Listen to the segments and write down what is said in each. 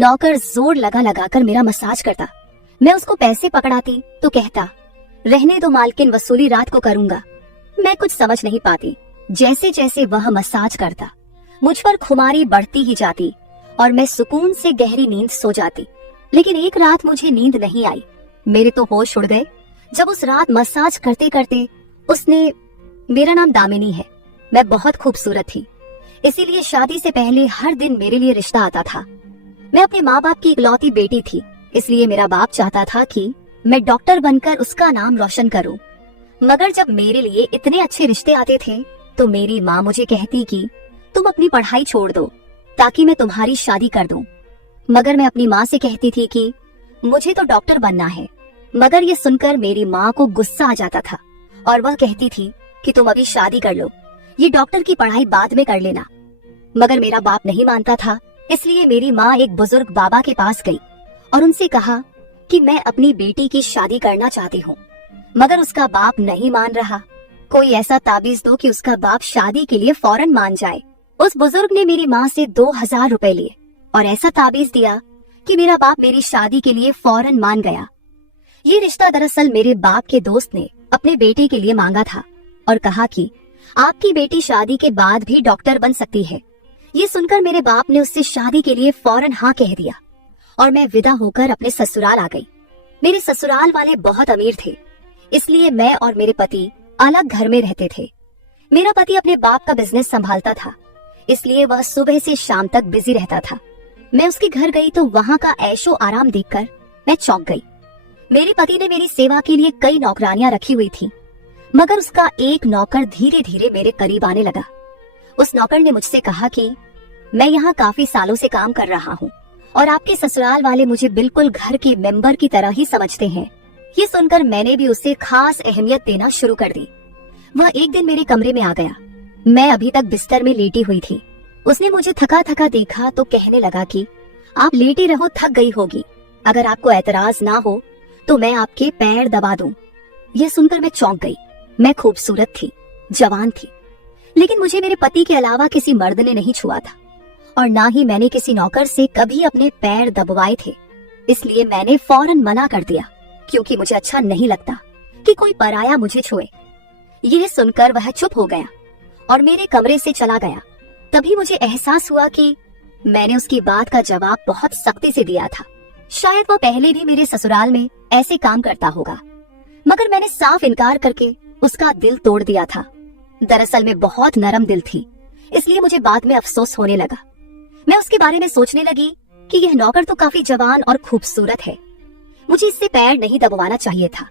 नौकर जोर लगा लगाकर मेरा मसाज करता। मैं उसको पैसे पकड़ाती तो कहता, रहने दो मालकिन, वसूली रात को करूंगा। मैं कुछ समझ नहीं पाती। जैसे जैसे वह मसाज करता मुझ पर खुमारी बढ़ती ही जाती और मैं सुकून से गहरी नींद सो जाती। लेकिन एक रात मुझे नींद नहीं आई। मेरे तो होश उड़ गए जब उस रात मसाज करते करते उसने, मेरा नाम दामिनी है, मैं बहुत खूबसूरत थी, इसीलिए शादी से पहले हर दिन मेरे लिए रिश्ता आता था। मैं अपने माँ बाप की इकलौती बेटी थी, इसलिए मेरा बाप चाहता था कि मैं डॉक्टर बनकर उसका नाम रोशन करूं। मगर जब मेरे लिए इतने अच्छे रिश्ते आते थे तो मेरी माँ मुझे कहती कि तुम अपनी पढ़ाई छोड़ दो ताकि मैं तुम्हारी शादी कर दूं। मगर मैं अपनी माँ से कहती थी कि मुझे तो डॉक्टर बनना है। मगर ये सुनकर मेरी माँ को गुस्सा आ जाता था और वह कहती थी कि तुम अभी शादी कर लो, ये डॉक्टर की पढ़ाई बाद में कर लेना। मगर मेरा बाप नहीं मानता था, इसलिए मेरी माँ एक बुजुर्ग बाबा के पास गई और उनसे कहा कि मैं अपनी बेटी की शादी करना चाहती हूँ। मगर उसका बाप नहीं मान रहा। कोई ऐसा ताबीज दो कि उसका बाप शादी के लिए फौरन मान जाए। उस बुजुर्ग ने मेरी माँ से 2000 रुपए लिए और ऐसा ताबीज दिया कि मेरा बाप मेरी शादी के लिए फौरन मान गया। ये रिश्ता दरअसल मेरे बाप के दोस्त ने अपने बेटे के लिए मांगा था और कहा कि आपकी बेटी शादी के बाद भी डॉक्टर बन सकती है। ये सुनकर मेरे बाप ने उससे शादी के लिए फौरन हाँ कह दिया और मैं विदा होकर अपने ससुराल आ गई। मेरे ससुराल वाले बहुत अमीर थे, इसलिए मैं और मेरे पति अलग घर में रहते थे। मेरा पति अपने बाप का बिजनेस संभालता था, इसलिए वह सुबह से शाम तक बिजी रहता था। मैं उसके घर गई तो वहाँ का ऐशो आराम देखकर मैं चौंक गई। मेरे पति ने मेरी सेवा के लिए कई नौकरानियां रखी हुई थी, मगर उसका एक नौकर धीरे धीरे मेरे करीब आने लगा। उस नौकर ने मुझसे कहा कि मैं यहाँ काफी सालों से काम कर रहा हूँ और आपके ससुराल वाले मुझे बिल्कुल घर के मेंबर की तरह ही समझते हैं। ये सुनकर मैंने भी उसे खास अहमियत देना शुरू कर दी। वह एक दिन मेरे कमरे में आ गया। मैं अभी तक बिस्तर में लेटी हुई थी। उसने मुझे थका थका देखा तो कहने लगा कि आप लेटी रहो, थक गई होगी, अगर आपको एतराज ना हो तो मैं आपके पैर दबा दूं। यह सुनकर मैं चौंक गई। मैं खूबसूरत थी, जवान थी, लेकिन मुझे मेरे पति के अलावा किसी मर्द ने नहीं छुआ था और ना ही मैंने किसी नौकर से कभी अपने पैर दबवाए थे। इसलिए मैंने फौरन मना कर दिया, क्योंकि मुझे अच्छा नहीं लगता कि कोई पराया मुझे छुए। यह सुनकर वह चुप हो गया और मेरे कमरे से चला गया। तभी मुझे एहसास हुआ कि मैंने उसकी बात का जवाब बहुत सख्ती से दिया था। शायद वो पहले भी मेरे ससुराल में ऐसे काम करता होगा, मगर मैंने साफ इनकार करके उसका दिल तोड़ दिया था। दरअसल मैं बहुत नरम दिल थी, इसलिए मुझे बाद में अफसोस होने लगा। मैं उसके बारे में सोचने लगी कि यह नौकर तो काफी जवान और खूबसूरत है, मुझे इससे पैर नहीं दबवाना चाहिए था।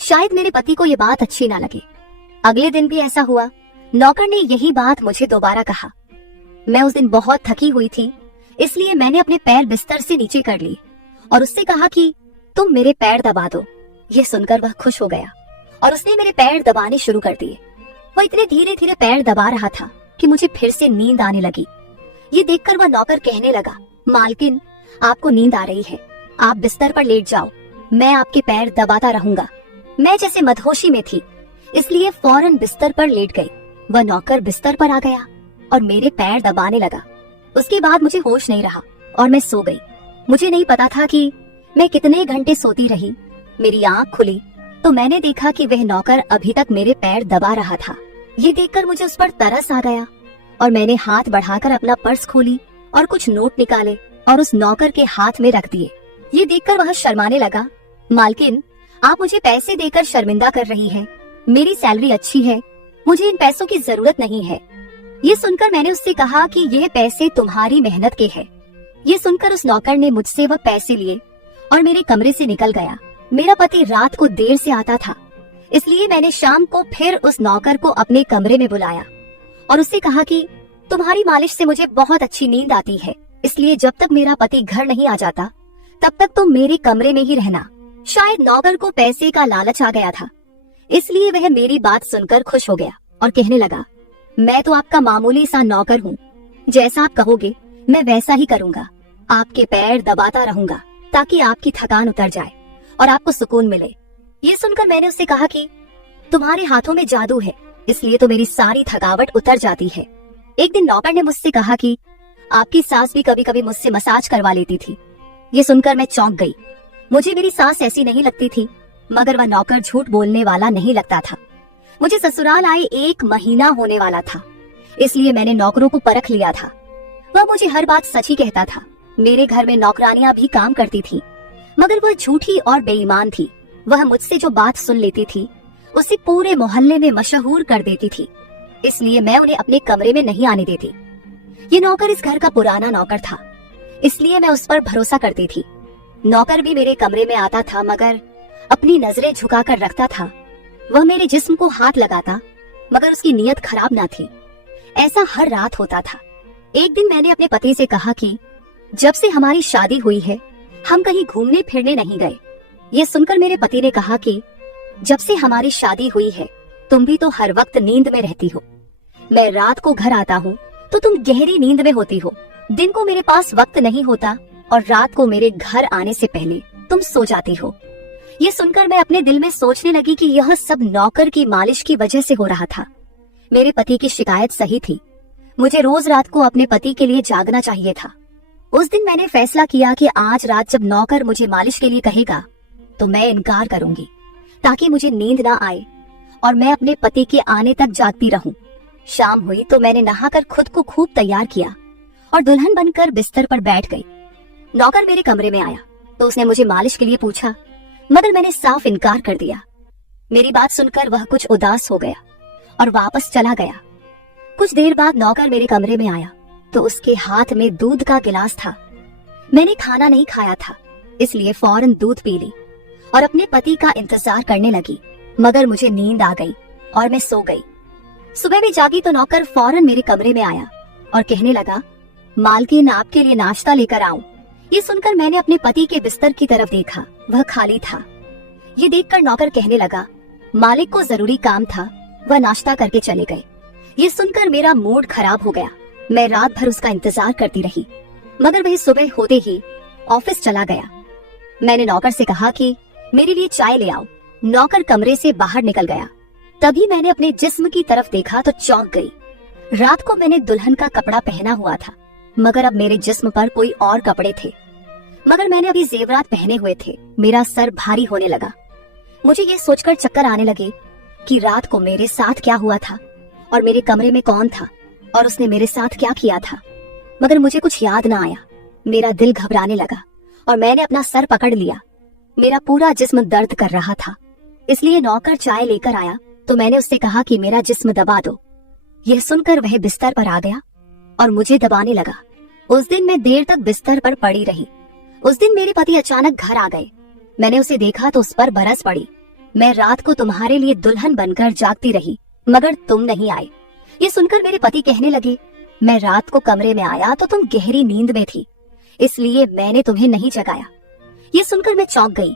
शायद मेरे पति को यह बात अच्छी ना लगे। अगले दिन भी ऐसा हुआ। नौकर ने यही बात मुझे दोबारा कहा। मैं उस दिन बहुत थकी हुई थी, इसलिए मैंने अपने पैर बिस्तर से नीचे कर लिए और उससे कहा कि तुम मेरे पैर दबा दो। यह सुनकर वह खुश हो गया और उसने मेरे पैर दबाने शुरू कर दिए। वह इतने धीरे धीरे पैर दबा रहा था कि मुझे फिर से नींद आने लगी। ये देखकर वह नौकर कहने लगा, मालकिन आपको नींद आ रही है, आप बिस्तर पर लेट जाओ, मैं आपके पैर दबाता रहूंगा। मैं जैसे मदहोशी में थी, इसलिए फौरन बिस्तर पर लेट गई। वह नौकर बिस्तर पर आ गया और मेरे पैर दबाने लगा। उसके बाद मुझे होश नहीं रहा और मैं सो गई। मुझे नहीं पता था कि मैं कितने घंटे सोती रही। मेरी आंख खुली तो मैंने देखा कि वह नौकर अभी तक मेरे पैर दबा रहा था। ये देखकर मुझे उस पर तरस आ गया और मैंने हाथ बढ़ाकर अपना पर्स खोली और कुछ नोट निकाले और उस नौकर के हाथ में रख दिए। ये देखकर वह शर्माने लगा। मालकिन, आप मुझे पैसे देकर शर्मिंदा कर रही हैं। मेरी सैलरी अच्छी है, मुझे इन पैसों की जरूरत नहीं है। ये सुनकर मैंने उससे कहा कि ये पैसे तुम्हारी मेहनत के हैं। ये सुनकर उस नौकर ने मुझसे वह पैसे लिए और मेरे कमरे से निकल गया। मेरा पति रात को देर से आता था, इसलिए मैंने शाम को फिर उस नौकर को अपने कमरे में बुलाया और उससे कहा कि तुम्हारी मालिश से मुझे बहुत अच्छी नींद आती है, इसलिए जब तक मेरा पति घर नहीं आ जाता तब तक तुम मेरे कमरे में ही रहना। शायद नौकर को पैसे का लालच आ गया था, इसलिए वह मेरी बात सुनकर खुश हो गया और कहने लगा, मैं तो आपका मामूली सा नौकर हूँ, जैसा आप कहोगे मैं वैसा ही करूँगा। आपके पैर दबाता रहूंगा ताकि आपकी थकान उतर जाए और आपको सुकून मिले। ये सुनकर मैंने उससे कहा कि तुम्हारे हाथों में जादू है, इसलिए तो मेरी सारी थकावट उतर जाती है। एक दिन नौकर ने मुझसे कहा कि आपकी सास भी कभी कभी मुझसे मसाज करवा लेती थी। ये सुनकर मैं चौंक गई। मुझे मेरी सास ऐसी नहीं लगती थी, मगर वह नौकर झूठ बोलने वाला नहीं लगता था। मुझे ससुराल आए 1 महीना होने वाला था, इसलिए मैंने नौकरों को परख लिया था। वह मुझे हर बात सच ही कहता था। मेरे घर में नौकरानियां भी काम करती थी, मगर वह झूठी और बेईमान थी। वह मुझसे जो बात सुन लेती थी उसे पूरे मोहल्ले में मशहूर कर देती थी, इसलिए मैं उन्हें अपने कमरे में नहीं आने देती। ये नौकर इस घर का पुराना नौकर था, इसलिए मैं उस पर भरोसा करती थी। नौकर भी मेरे कमरे में आता था, मगर अपनी नजरें झुकाकर रखता था। वह मेरे जिस्म को हाथ लगाता, मगर उसकी नीयत खराब ना थी। ऐसा हर रात होता था। एक दिन मैंने अपने पति से कहा कि जब से हमारी शादी हुई है हम कहीं घूमने फिरने नहीं गए। ये सुनकर मेरे पति ने कहा कि जब से हमारी शादी हुई है तुम भी तो हर वक्त नींद में रहती हो। मैं रात को घर आता हूँ तो तुम गहरी नींद में होती हो। दिन को मेरे पास वक्त नहीं होता और रात को मेरे घर आने से पहले तुम सो जाती हो। ये सुनकर मैं अपने दिल में सोचने लगी कि यह सब नौकर की मालिश की वजह से हो रहा था। मेरे पति की शिकायत सही थी। मुझे रोज रात को अपने पति के लिए जागना चाहिए था। उस दिन मैंने फैसला किया कि आज रात जब नौकर मुझे मालिश के लिए कहेगा तो मैं इनकार करूंगी, ताकि मुझे नींद ना आए और मैं अपने पति के आने तक जागती रहूं। शाम हुई तो मैंने नहाकर खुद को खूब तैयार किया और दुल्हन बनकर बिस्तर पर बैठ गई। नौकर मेरे कमरे में आया तो उसने मुझे मालिश के लिए पूछा, मगर मैंने साफ इनकार कर दिया। मेरी बात सुनकर वह कुछ उदास हो गया और वापस चला गया। कुछ देर बाद नौकर मेरे कमरे में आया तो उसके हाथ में दूध का गिलास था। मैंने खाना नहीं खाया था, इसलिए फौरन दूध पी ली और अपने पति का इंतजार करने लगी, मगर मुझे नींद आ गई और मैं सो गई। सुबह में जागी तो नौकर फौरन मेरे कमरे में आया और कहने लगा, मालकिन आपके लिए नाश्ता लेकर आऊं। ये सुनकर मैंने अपने पति के बिस्तर की तरफ देखा, वह खाली था। ये देखकर नौकर कहने लगा, मालिक को जरूरी काम था, वह नाश्ता करके चले गए। ये सुनकर मेरा मूड खराब हो गया। मैं रात भर उसका इंतजार करती रही, मगर वह सुबह होते ही ऑफिस चला गया। मैंने नौकर से कहा कि मेरे लिए चाय ले आओ। नौकर कमरे से बाहर निकल गया। तभी मैंने अपने जिस्म की तरफ देखा तो चौंक गई। रात को मैंने दुल्हन का कपड़ा पहना हुआ था, मगर अब मेरे जिस्म पर कोई और कपड़े थे। मगर मैंने अभी जेवरात पहने हुए थे। मेरा सर भारी होने लगा। मुझे ये सोचकर चक्कर आने लगे कि रात को मेरे साथ क्या हुआ था और मेरे कमरे में कौन था और उसने मेरे साथ क्या किया था। मगर मुझे कुछ याद ना आया। मेरा दिल घबराने लगा और मैंने अपना सर पकड़ लिया। मेरा पूरा जिस्म दर्द कर रहा था, इसलिए नौकर चाय लेकर आया तो मैंने उससे कहा कि मेरा जिस्म दबा दो। यह सुनकर वह बिस्तर पर आ गया और मुझे दबाने लगा। उस दिन मैं देर तक बिस्तर पर पड़ी रही। उस दिन मेरे पति अचानक घर आ गए। मैंने उसे देखा तो उस पर बरस पड़ी। मैं रात को तुम्हारे लिए दुल्हन बनकर जागती रही, मगर तुम नहीं आए। ये सुनकर मेरे पति कहने लगे, मैं रात को कमरे में आया तो तुम गहरी नींद में थी, इसलिए मैंने तुम्हें नहीं जगाया। ये सुनकर मैं चौंक गई,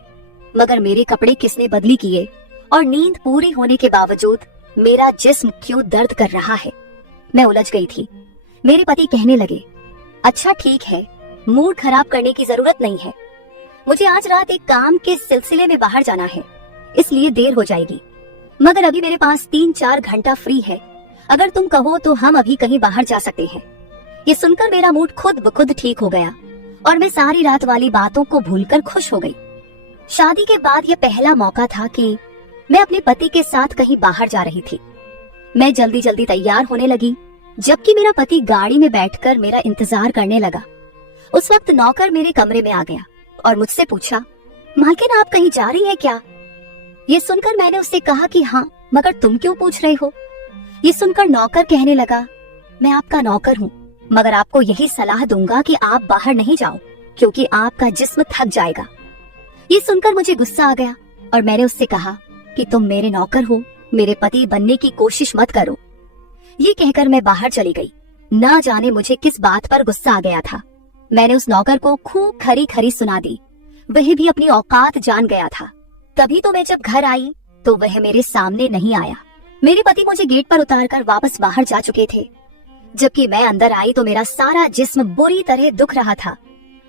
मगर मेरे कपड़े किसने बदली किए और नींद पूरी होने के बावजूद मेरा जिस्म क्यों दर्द कर रहा है। मैं उलझ गई थी। मेरे पति कहने लगे, अच्छा ठीक है, मूड खराब करने की जरूरत नहीं है। मुझे आज रात एक काम के सिलसिले में बाहर जाना है, इसलिए देर हो जाएगी, मगर अभी मेरे पास 3-4 घंटा फ्री है। अगर तुम कहो तो हम अभी कहीं बाहर जा सकते हैं। ये सुनकर मेरा मूड खुद ब खुद ठीक हो गया और मैं सारी रात वाली बातों को भूलकर खुश हो गई। शादी के बाद यह पहला मौका था कि मैं अपने पति के साथ कहीं बाहर जा रही थी। मैं जल्दी जल्दी तैयार होने लगी, जबकि मेरा पति गाड़ी में बैठकर मेरा इंतजार करने लगा। उस वक्त नौकर मेरे कमरे में आ गया और मुझसे पूछा, मालकिन आप कहीं जा रही हैं क्या? ये सुनकर मैंने उससे कहा कि हाँ, मगर तुम क्यों पूछ रहे हो? ये सुनकर नौकर कहने लगा, मैं आपका नौकर हूँ, मगर आपको यही सलाह दूंगा कि आप बाहर नहीं जाओ, क्योंकि आपका जिस्म थक जाएगा। ये सुनकर मुझे गुस्सा आ गया और मैंने उससे कहा कि तुम मेरे नौकर हो, मेरे पति बनने की कोशिश मत करो। ये कहकर मैं बाहर चली गई। ना जाने मुझे किस बात पर गुस्सा आ गया था। मैंने उस नौकर को खूब खरी खरी सुना दी। वह भी अपनी औकात जान गया था। तभी तो मैं जब घर आई तो वह मेरे सामने नहीं आया। मेरे पति मुझे गेट पर उतारकर वापस बाहर जा चुके थे। जबकि मैं अंदर आई तो मेरा सारा जिस्म बुरी तरह दुख रहा था।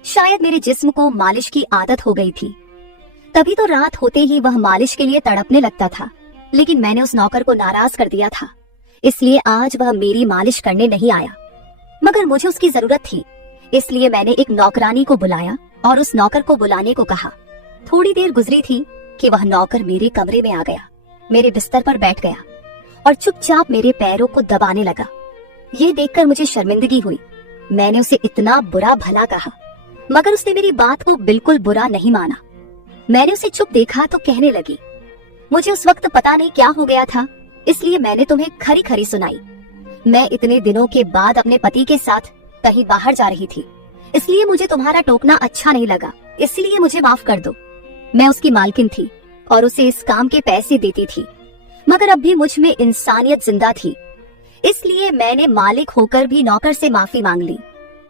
शायद मेरे जिस्म को मालिश की आदत हो गई थी। तभी तो रात होते ही वह मालिश के लिए तड़पने लगता था, लेकिन मैंने उस नौकर को नाराज कर दिया था, इसलिए आज वह मेरी मालिश करने नहीं आया। मगर मुझे उसकी जरूरत थी, इसलिए मैंने एक नौकरानी को बुलाया और उस नौकर को बुलाने को कहा। थोड़ी देर गुजरी थी कि वह नौकर मेरे कमरे में आ गया, मेरे बिस्तर पर बैठ गया और चुपचाप मेरे पैरों को दबाने लगा। ये देखकर मुझे शर्मिंदगी हुई। मैंने उसे इतना बुरा भला कहा, मगर उसने मेरी बात को बिल्कुल बुरा नहीं माना। मैंने उसे चुप देखा तो कहने लगी, मुझे उस वक्त पता नहीं क्या हो गया था, इसलिए मैंने तुम्हें खरी खरी सुनाई। मैं इतने दिनों के बाद अपने पति के साथ कहीं बाहर जा रही थी, इसलिए मुझे तुम्हारा टोकना अच्छा नहीं लगा, इसलिए मुझे माफ कर दो। मैं उसकी मालकिन थी और उसे इस काम के पैसे देती थी, मगर अब भी मुझ में इंसानियत जिंदा थी, इसलिए मैंने मालिक होकर भी नौकर से माफी मांग ली,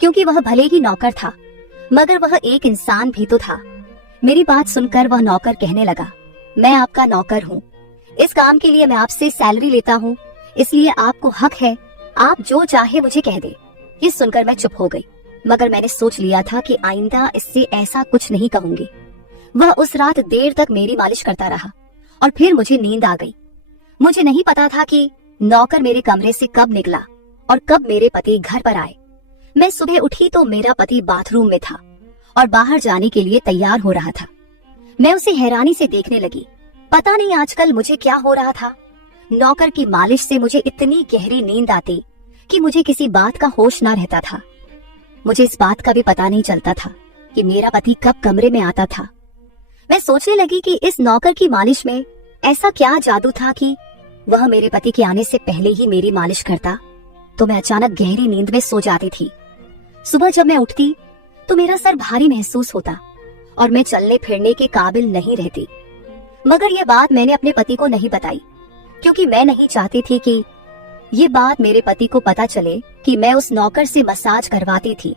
क्योंकि वह भले ही नौकर था मगर वह एक इंसान भी तो था। मेरी बात सुनकर वह नौकर कहने लगा, मैं आपका नौकर हूँ, इस काम के लिए मैं आपसे सैलरी लेता हूँ, इसलिए आपको हक है, आप जो चाहे मुझे कह दे। ये सुनकर मैं चुप हो गई, मगर मैंने सोच लिया था कि आइंदा इससे ऐसा कुछ नहीं कहूंगी। वह उस रात देर तक मेरी मालिश करता रहा और फिर मुझे नींद आ गई। मुझे नहीं पता था कि नौकर मेरे कमरे से कब निकला और कब मेरे पति घर पर आए। मैं सुबह उठी तो मेरा पति बाथरूम में था और बाहर जाने के लिए तैयार हो रहा था। मैं उसे हैरानी से देखने लगी। पता नहीं आजकल मुझे क्या हो रहा था। नौकर की मालिश से मुझे इतनी गहरी नींद आती कि मुझे किसी बात का होश ना रहता था। मुझे इस बात का भी पता नहीं चलता था कि मेरा पति कब कमरे में आता था। मैं सोचने लगी कि इस नौकर की मालिश में ऐसा क्या जादू था कि वह मेरे पति के आने से पहले ही मेरी मालिश करता, तो मैं अचानक गहरी नींद में सो जाती थी। सुबह जब मैं उठती तो मेरा सर भारी महसूस होता और मैं चलने फिरने के काबिल नहीं रहती। मगर यह बात मैंने अपने पति को नहीं बताई, क्योंकि मैं नहीं चाहती थी कि ये बात मेरे पति को पता चले कि मैं उस नौकर से मसाज करवाती थी।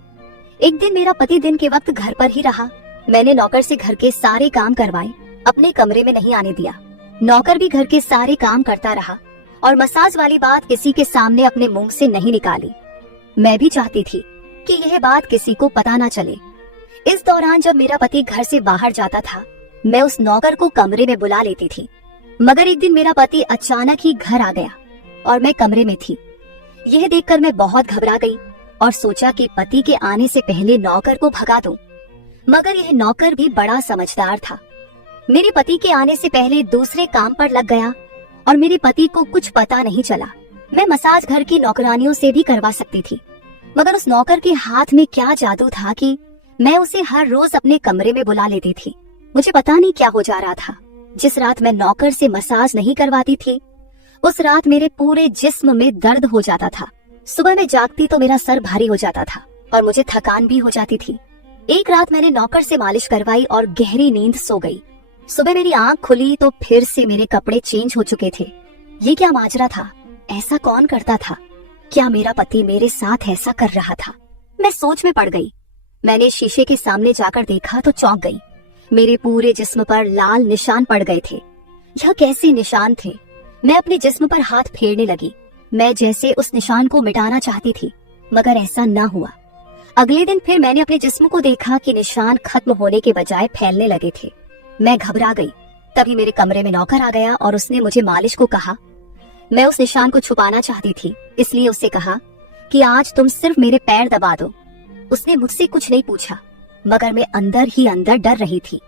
एक दिन मेरा पति दिन के वक्त घर पर ही रहा। मैंने नौकर से घर के सारे काम करवाए, अपने कमरे में नहीं आने दिया। नौकर भी घर के सारे काम करता रहा और मसाज वाली बात किसी के सामने अपने मुंह से नहीं निकाली। मैं भी चाहती थी कि यह बात किसी को पता ना चले। इस दौरान जब मेरा पति घर से बाहर जाता था, मैं उस नौकर को कमरे में बुला लेती थी। मगर एक दिन मेरा पति अचानक ही घर आ गया और मैं कमरे में थी। यह देखकर मैं बहुत घबरा गई और सोचा कि पति के आने से पहले नौकर को भगा दूं। मगर यह नौकर भी बड़ा समझदार था। मेरे पति के आने से पहले दूसरे काम पर लग गया और मेरे पति को कुछ पता नहीं चला। मैं मसाज घर की नौकरानियों से भी करवा सकती थी, मगर उस नौकर के हाथ में क्या जादू था कि मैं उसे हर रोज अपने कमरे में बुला लेती थी। मुझे पता नहीं क्या हो जा रहा था। जिस रात मैं नौकर से मसाज नहीं करवाती थी, उस रात मेरे पूरे जिस्म में दर्द हो जाता था। सुबह में जागती तो मेरा सर भारी हो जाता था और मुझे थकान भी हो जाती थी। एक रात मैंने नौकर से मालिश करवाई और गहरी नींद सो गई। सुबह मेरी आंख खुली तो फिर से मेरे कपड़े चेंज हो चुके थे। ये क्या माजरा था? ऐसा कौन करता था? क्या मेरा पति मेरे साथ ऐसा कर रहा था? मैं सोच में पड़ गई। मैंने शीशे के सामने जाकर देखा तो चौंक गई। मेरे पूरे जिस्म पर लाल निशान पड़ गए थे। यह कैसे निशान थे? मैं अपने जिस्म पर हाथ फेरने लगी। मैं जैसे उस निशान को मिटाना चाहती थी, मगर ऐसा न हुआ। अगले दिन फिर मैंने अपने जिस्म को देखा कि निशान खत्म होने के बजाय फैलने लगे थे। मैं घबरा गई। तभी मेरे कमरे में नौकर आ गया और उसने मुझे मालिश को कहा। मैं उस निशान को छुपाना चाहती थी, इसलिए उससे कहा कि आज तुम सिर्फ मेरे पैर दबा दो। उसने मुझसे कुछ नहीं पूछा, मगर मैं अंदर ही अंदर डर रही थी।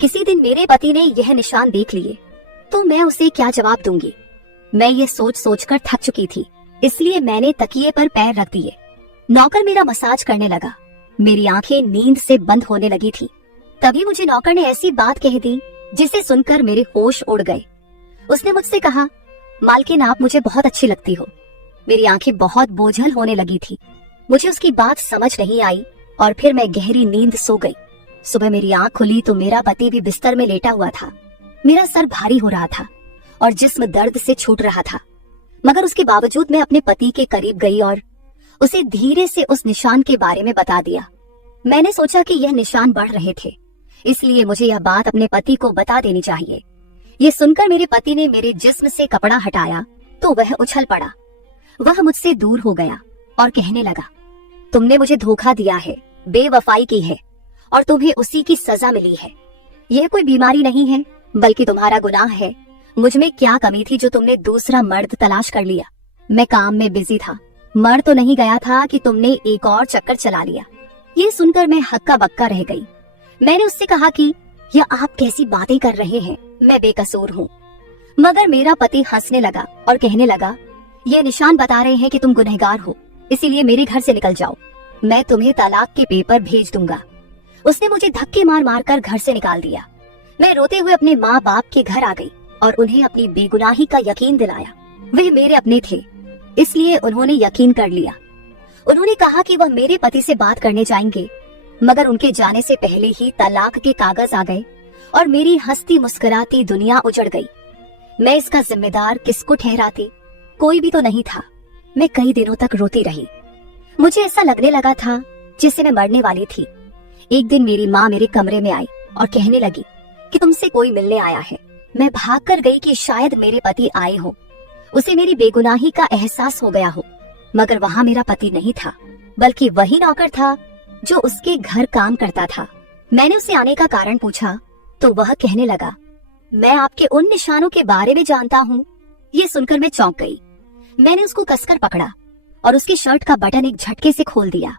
किसी दिन मेरे पति ने यह निशान देख लिए तो मैं उसे क्या जवाब दूंगी। मैं ये सोच सोचकर थक चुकी थी, इसलिए मैंने तकिए पर पैर रख दिए। नौकर मेरा मसाज करने लगा। मेरी आंखें नींद से बंद होने लगी थी। तभी मुझे नौकर ने ऐसी बात कह दी जिसे सुनकर मेरे होश उड़ गए। उसने मुझसे कहा, मालकिन आप मुझे बहुत अच्छी लगती हो। मेरी आंखें बहुत बोझल होने लगी थी। मुझे उसकी बात समझ नहीं आई और फिर मैं गहरी नींद सो गई। सुबह मेरी आंख खुली तो मेरा पति भी बिस्तर में लेटा हुआ था। मेरा सर भारी हो रहा था और जिस्म दर्द से छूट रहा था, मगर उसके बावजूद मैं अपने पति के करीब गई और उसे धीरे से उस निशान के बारे में बता दिया। मैंने सोचा कि यह निशान बढ़ रहे थे, इसलिए मुझे यह बात अपने पति को बता देनी चाहिए। ये सुनकर मेरे पति ने मेरे जिस्म से कपड़ा हटाया तो वह उछल पड़ा। वह मुझसे दूर हो गया और कहने लगा, तुमने मुझे धोखा दिया है, बेवफाई की है और तुम्हें उसी की सजा मिली है। यह कोई बीमारी नहीं है, बल्कि तुम्हारा गुनाह है। मुझ में क्या कमी थी जो तुमने दूसरा मर्द तलाश कर लिया? मैं काम में बिजी था मर तो नहीं गया था कि तुमने एक और चक्कर चला लिया। ये सुनकर मैं हक्का बक्का रह गई। मैंने उससे कहा कि यह आप कैसी बातें कर रहे हैं, मैं बेकसूर हूँ। मगर मेरा पति हंसने लगा और कहने लगा, ये निशान बता रहे हैं कि तुम गुनहगार हो, इसीलिए मेरे घर से निकल जाओ, मैं तुम्हें तलाक के पेपर भेज दूंगा। उसने मुझे धक्के मार मार कर घर से निकाल दिया। मैं रोते हुए अपने माँ बाप के घर आ गई और उन्हें अपनी बेगुनाही का यकीन दिलाया। वे मेरे अपने थे, इसलिए उन्होंने यकीन कर लिया। उन्होंने कहा कि वह मेरे पति से बात करने जाएंगे, मगर उनके जाने से पहले ही तलाक के कागज आ गए और मेरी हंसती मुस्कुराती दुनिया उजड़ गई। मैं इसका जिम्मेदार किसको ठहराती? कोई भी तो नहीं था। मैं कई दिनों तक रोती रही। मुझे ऐसा लगने लगा था जैसे मैं मरने वाली थी। एक दिन मेरी माँ मेरे कमरे में आई और कहने लगी कि तुमसे कोई मिलने आया है। मैं भाग कर गई कि शायद मेरे पति आए हो, उसे मेरी बेगुनाही का एहसास हो गया हो। मगर वहाँ मेरा पति नहीं था, बल्कि वही नौकर था जो उसके घर काम करता था। मैंने उसे आने का कारण पूछा तो वह कहने लगा, मैं आपके उन निशानों के बारे में जानता हूँ। ये सुनकर मैं चौंक गई। मैंने उसको कसकर पकड़ा और उसकी शर्ट का बटन एक झटके से खोल दिया।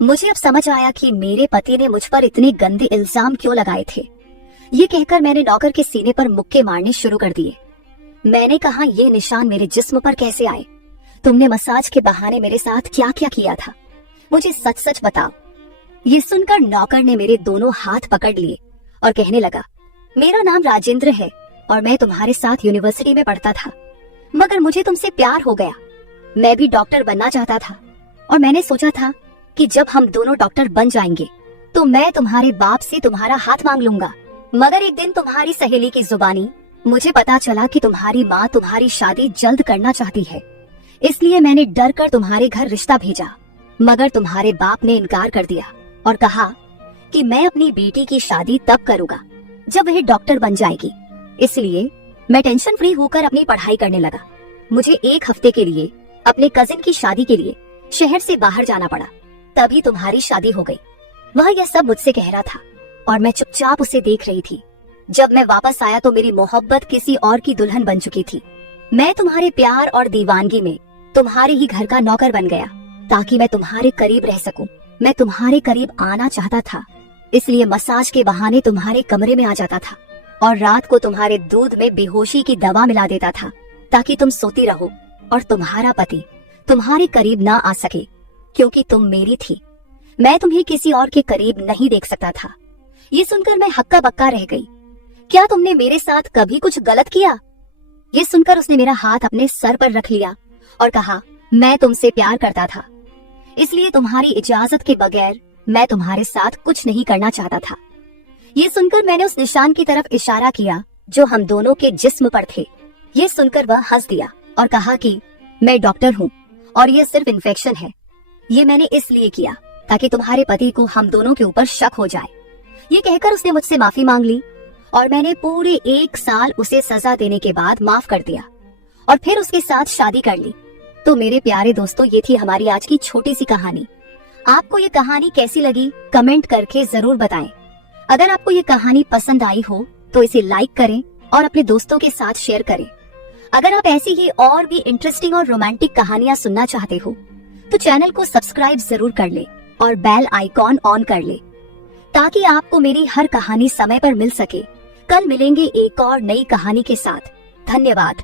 मुझे अब समझ आया कि मेरे पति ने मुझ पर इतने गंदे इल्जाम क्यों लगाए थे। ये कहकर मैंने नौकर के सीने पर मुक्के मारने शुरू कर दिए। मैंने कहा, ये निशान मेरे जिस्म पर कैसे आए? तुमने मसाज के बहाने मेरे साथ क्या क्या किया था? मुझे सच सच बताओ। ये सुनकर नौकर ने मेरे दोनों हाथ पकड़ लिए और कहने लगा, मेरा नाम राजेंद्र है और मैं तुम्हारे साथ यूनिवर्सिटी में पढ़ता था, मगर मुझे तुमसे प्यार हो गया। मैं भी डॉक्टर बनना चाहता था और मैंने सोचा था कि जब हम दोनों डॉक्टर बन जाएंगे तो मैं तुम्हारे बाप से तुम्हारा हाथ मांग लूंगा। मगर एक दिन तुम्हारी सहेली की जुबानी मुझे पता चला कि तुम्हारी माँ तुम्हारी शादी जल्द करना चाहती है, इसलिए मैंने डर कर तुम्हारे घर रिश्ता भेजा। मगर तुम्हारे बाप ने इनकार कर दिया और कहा कि मैं अपनी बेटी की शादी तब करूंगा जब वह डॉक्टर बन जाएगी। इसलिए मैं टेंशन फ्री होकर अपनी पढ़ाई करने लगा। मुझे एक हफ्ते के लिए अपने कजिन की शादी के लिए शहर से बाहर जाना पड़ा। तभी तुम्हारी शादी हो गई। वह यह सब मुझसे कह रहा था और मैं चुपचाप उसे देख रही थी। जब मैं वापस आया तो मेरी मोहब्बत किसी और की दुल्हन बन चुकी थी। मैं तुम्हारे प्यार और दीवानगी में तुम्हारे ही घर का नौकर बन गया ताकि मैं तुम्हारे करीब रह सकूं। मैं तुम्हारे करीब आना चाहता था, इसलिए मसाज के बहाने तुम्हारे कमरे में आ जाता था और रात को तुम्हारे दूध में बेहोशी की दवा मिला देता था ताकि तुम सोती रहो और तुम्हारा पति तुम्हारे करीब ना आ सके, क्योंकि तुम मेरी थी। मैं तुम्हें किसी और के करीब नहीं देख सकता था। ये सुनकर मैं हक्का बक्का रह गई। क्या तुमने मेरे साथ कभी कुछ गलत किया? ये सुनकर उसने मेरा हाथ अपने सर पर रख लिया और कहा, मैं तुमसे प्यार करता था, इसलिए तुम्हारी इजाजत के बगैर मैं तुम्हारे साथ कुछ नहीं करना चाहता था। ये सुनकर मैंने उस निशान की तरफ इशारा किया जो हम दोनों के जिस्म पर थे। ये सुनकर वह हंस दिया और कहा कि मैं डॉक्टर हूँ और यह सिर्फ इन्फेक्शन है। ये मैंने इसलिए किया ताकि तुम्हारे पति को हम दोनों के ऊपर शक हो जाए। ये कहकर उसने मुझसे माफी मांग ली और मैंने पूरे 1 साल उसे सजा देने के बाद माफ कर दिया और फिर उसके साथ शादी कर ली। तो मेरे प्यारे दोस्तों, ये थी हमारी आज की छोटी सी कहानी। आपको ये कहानी कैसी लगी कमेंट करके जरूर बताएं। अगर आपको ये कहानी पसंद आई हो तो इसे लाइक करें और अपने दोस्तों के साथ शेयर करें। अगर आप ऐसी ही और भी इंटरेस्टिंग और रोमांटिक कहानियां सुनना चाहते हो तो चैनल को सब्सक्राइब जरूर कर ले और बेल आइकॉन ऑन कर ले ताकि आपको मेरी हर कहानी समय पर मिल सके। कल मिलेंगे एक और नई कहानी के साथ। धन्यवाद।